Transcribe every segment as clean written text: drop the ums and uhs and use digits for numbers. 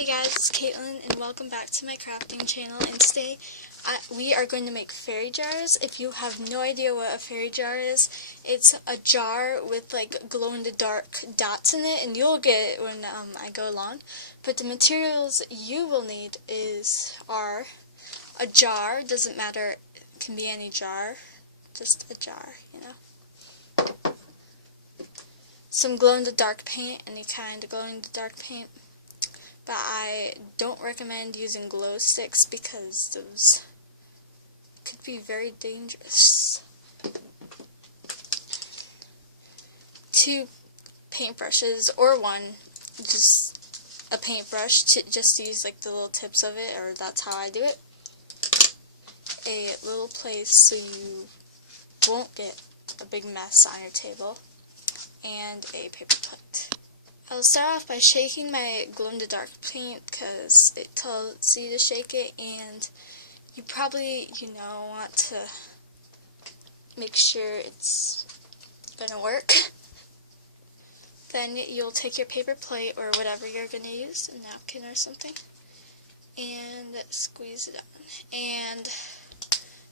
Hey guys, it's Caitlin and welcome back to my crafting channel, and today we are going to make fairy jars. If you have no idea what a fairy jar is, it's a jar with like glow-in-the-dark dots in it, and you'll get it when I go along. But the materials you will need are a jar, doesn't matter, it can be any jar, just a jar, you know. Some glow-in-the-dark paint, any kind of glow-in-the-dark paint. But I don't recommend using glow sticks because those could be very dangerous. 2 paintbrushes, or one, just a paintbrush, just to use like the little tips of it, or that's how I do it. A little place so you won't get a big mess on your table, and a paper plate. I'll start off by shaking my glow-in-the-dark paint because it tells you to shake it, and you probably, want to make sure it's gonna work. Then you'll take your paper plate or whatever you're gonna use, a napkin or something, and squeeze it on. And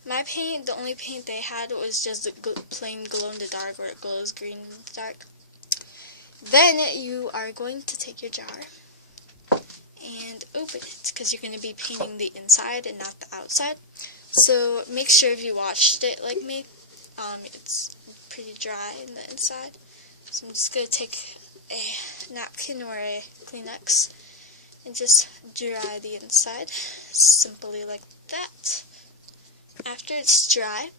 my paint, the only paint they had was just plain glow-in-the-dark, where it glows green in the dark. Then you are going to take your jar and open it, because you're going to be painting the inside and not the outside. So make sure if you washed it like me, it's pretty dry in the inside. So I'm just going to take a napkin or a Kleenex and just dry the inside, simply like that. After it's dry,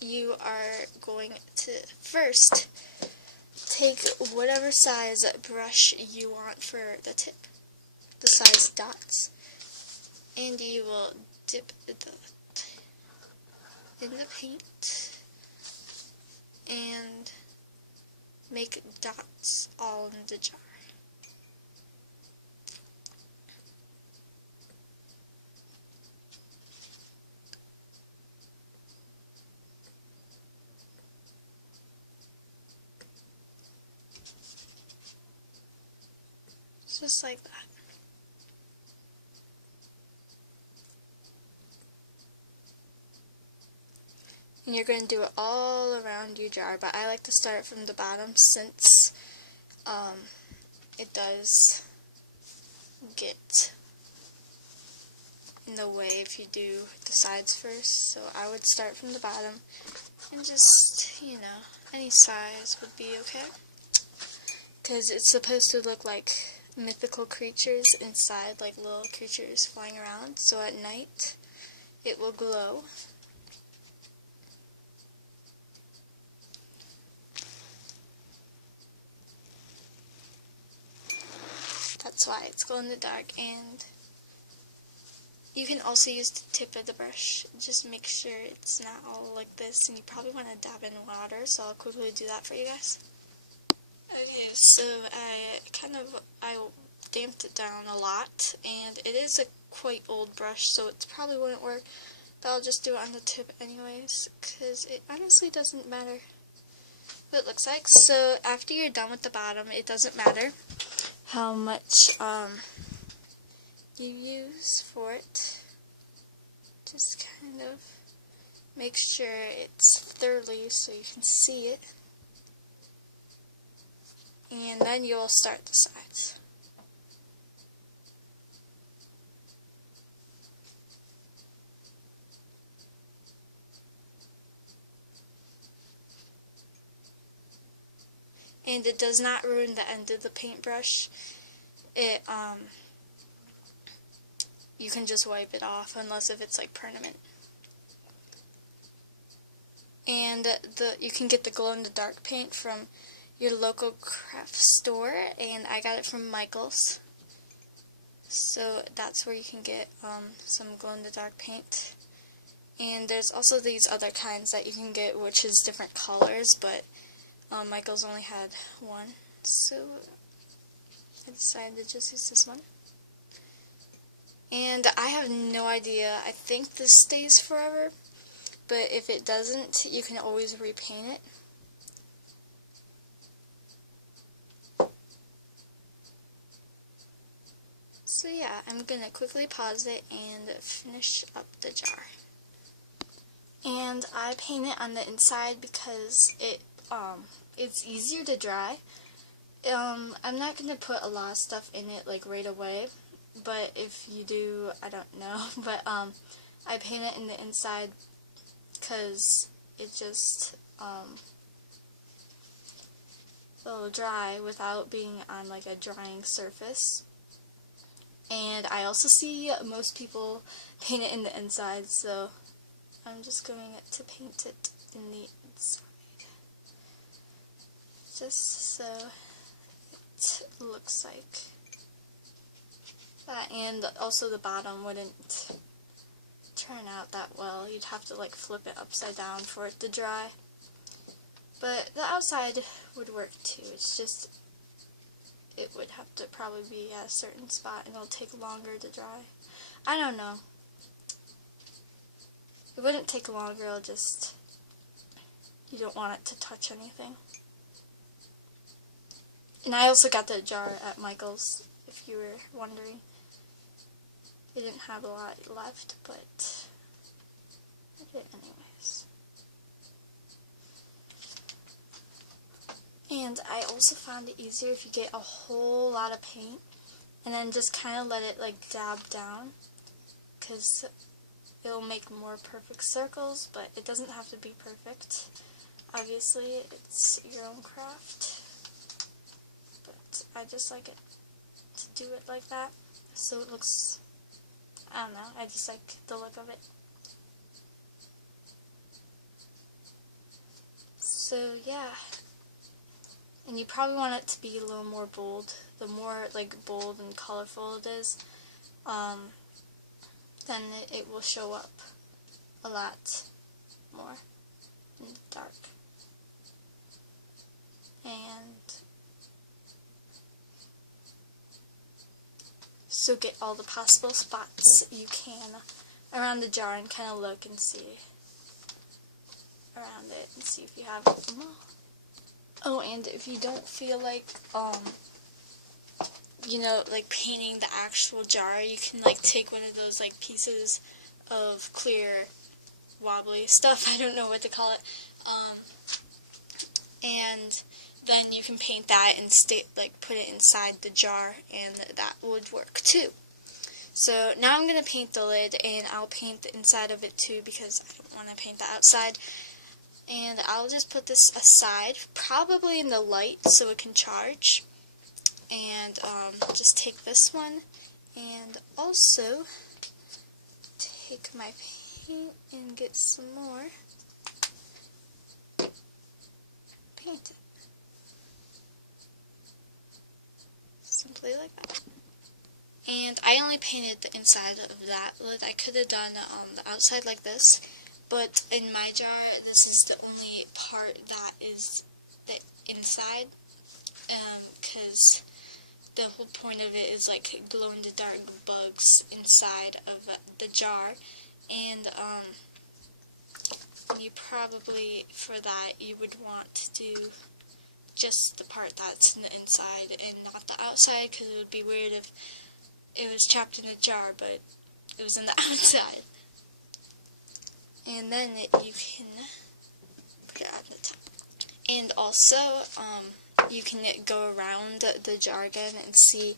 you are going to first take whatever size brush you want for the tip, the size dots, and you will dip it in the paint and make dots all in the jar. Just like that. And you're going to do it all around your jar, but I like to start from the bottom since it does get in the way if you do the sides first. So I would start from the bottom and just, any size would be okay. Because it's supposed to look like mythical creatures inside, like little creatures flying around, so at night it will glow. That's why it's glow in the dark. And you can also use the tip of the brush, just make sure it's not all like this, and you probably want to dab in water, so I'll quickly do that for you guys. Okay, so I damped it down a lot, and it is a quite old brush, so it probably wouldn't work, but I'll just do it on the tip anyways, because it honestly doesn't matter what it looks like. So after you're done with the bottom, it doesn't matter how much you use for it. Just kind of make sure it's thoroughly so you can see it. And then you'll start the sides. And it does not ruin the end of the paintbrush. You can just wipe it off, unless if it's like permanent. And you can get the glow-in-the-dark paint from your local craft store, and I got it from Michael's. So that's where you can get some glow-in-the-dark paint. And there's also these other kinds that you can get, which is different colors, but Michael's only had one, so I decided to just use this one. And I have no idea, I think this stays forever, but if it doesn't, you can always repaint it. So yeah, I'm gonna quickly pause it and finish up the jar. And I paint it on the inside because it's easier to dry. I'm not gonna put a lot of stuff in it like right away, but if you do, I don't know. But I paint it in the inside because it just will dry without being on like a drying surface. And I also see most people paint it in the inside, so I'm just going to paint it in the inside, just so it looks like that. And also the bottom wouldn't turn out that well. You'd have to like flip it upside down for it to dry. But the outside would work too. It's just it would have to probably be at a certain spot and it'll take longer to dry. I don't know. It wouldn't take longer, it'll just, you don't want it to touch anything. And I also got the jar at Michael's, if you were wondering. They didn't have a lot left, but I did it anyways. And I also found it easier if you get a whole lot of paint and then just kind of let it like dab down, because it'll make more perfect circles, but it doesn't have to be perfect. Obviously, it's your own craft, but I just like it to do it like that, so it looks, I don't know, I just like the look of it. So yeah, and you probably want it to be a little more bold. The more like bold and colorful it is, then it will show up a lot more in the dark. And so get all the possible spots you can around the jar and kind of look and see around it and see if you have them all. Oh, and if you don't feel like, you know, like painting the actual jar, you can like take one of those like pieces of clear wobbly stuff, I don't know what to call it, and then you can paint that and put it inside the jar, and that would work too. So now I'm going to paint the lid, and I'll paint the inside of it too because I don't want to paint the outside. And I'll just put this aside, probably in the light so it can charge. And just take this one, and also take my paint and get some more. Paint it. Simply like that. And I only painted the inside of that lid. I could have done the outside like this, but in my jar, this is the only part that is the inside, because the whole point of it is like glow-in-the-dark bugs inside of the jar, and you probably, for that, you would want to do just the part that's in the inside and not the outside, because it would be weird if it was trapped in a jar, but it was in the outside. And then you can put it on the top. And also, you can go around the jar again and see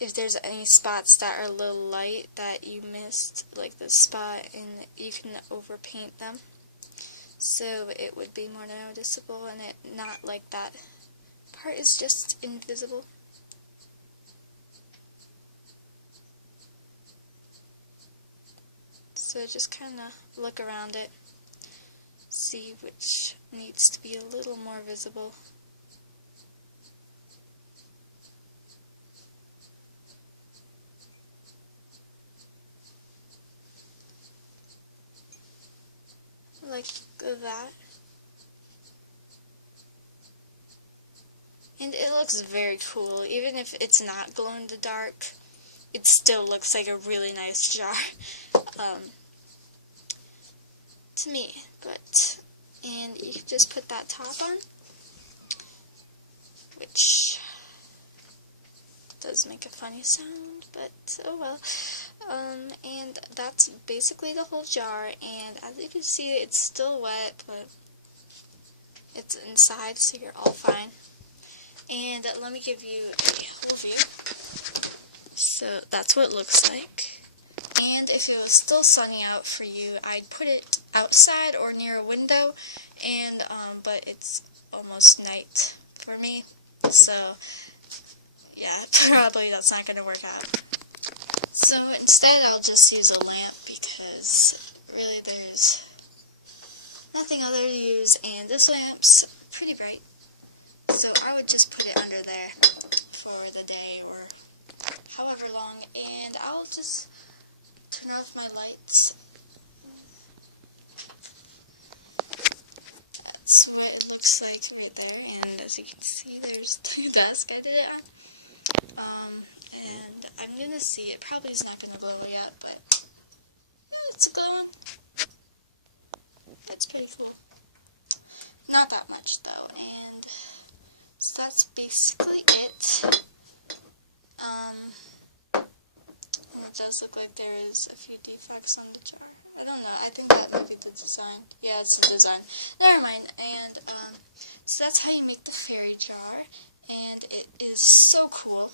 if there's any spots that are a little light that you missed, like this spot, and you can overpaint them, so it would be more noticeable, and it not like that part is just invisible. So just kind of look around it, see which needs to be a little more visible. Like that. And it looks very cool. Even if it's not glow in the dark, it still looks like a really nice jar. To me. But, and you can just put that top on, which does make a funny sound, but oh well. And that's basically the whole jar, and as you can see, it's still wet, but it's inside, so you're all fine. And let me give you a whole view. So that's what it looks like. And if it was still sunny out for you, I'd put it outside or near a window, and but it's almost night for me, so yeah, probably that's not going to work out. So instead I'll just use a lamp, because really there's nothing other to use, and this lamp's pretty bright, so I would just put it under there for the day or however long, and I'll just turn off my lights. That's what it looks like right there, and as you can see, there's the desk I did it on. And I'm gonna see, it probably is not gonna glow yet, but yeah, it's glowing. It's pretty cool. Not that much though, and so that's basically it. And it does look like there is a few defects on the jar. I don't know, I think that might be the design. Yeah, it's the design. Never mind. And so that's how you make the fairy jar, and it is so cool.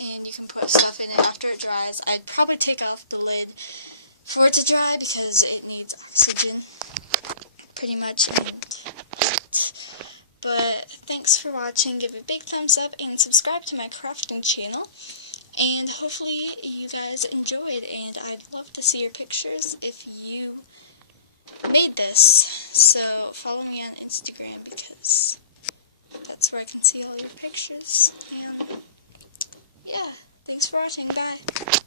And you can put stuff in it after it dries. I'd probably take off the lid for it to dry, because it needs oxygen, pretty much. But thanks for watching. Give a big thumbs up and subscribe to my crafting channel. And hopefully you guys enjoyed, and I'd love to see your pictures if you made this. So follow me on Instagram, because that's where I can see all your pictures. And yeah, thanks for watching. Bye.